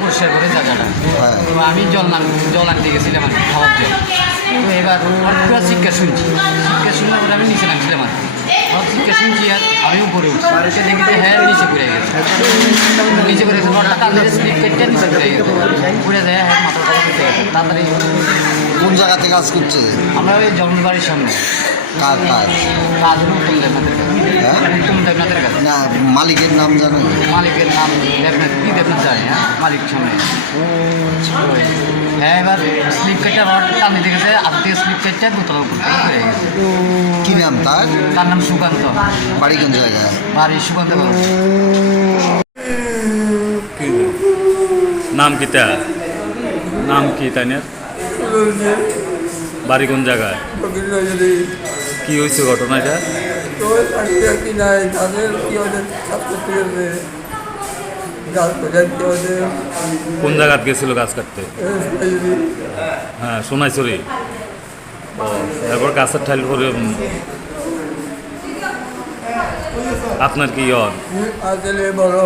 পরিষ্কার করে জায়গাটা তো আমি জল আনতে গেছিলাম আর খাবার জল। তো এবার পুরো শিক্ষা শুনছি, শিক্ষা শুনলে পরে আমি নিচে নামছিলাম আর শিক্ষা শুনছি আর আমি উপরে উঠছি, সে দেখি যে হ্যাঁ নিচে পড়ে গেছে, নিচে পড়ে গেছে ঘরটা কাল ধরে স্লিপ কেটে নিচে পড়ে গেছে, পড়ে যায় হ্যাঁ মাথাটা উঠে গেছে। তাড়াতাড়ি কোন জায়গাতে কাজ করছে? আমরা ওই জন্মবাড়ির সামনে। কার কাজ? কাজ হলো উত্তম দেবনাথের কাছে। উত্তম দেবনাথের কাছে। না, মালিকের নাম জানো? মালিকের নাম দেবনাথ, কি দেবনাথ জানি না, মালিক সামনে। হ্যাঁ এবার স্লিপ কেটে রড টান দিতে গেছে, হাত থেকে স্লিপ কেটে দোতলা উপর থেকে পড়ে গেছে। কি নাম তার? তার নাম সুকান্ত। বাড়ি কোন জায়গায়? বাড়ি সুকান্ত বাবু। নাম কি তার? নাম কি তাইনের? বাড়ি কোন জায়গায়? কি হয়েছে ঘটনাটা? কোন জায়গায় গেছিল গাছ কাটতে? হ্যাঁ সোনাইছড়ি। ও এরপর গাছের ঠাইল করে আপনার কি বড়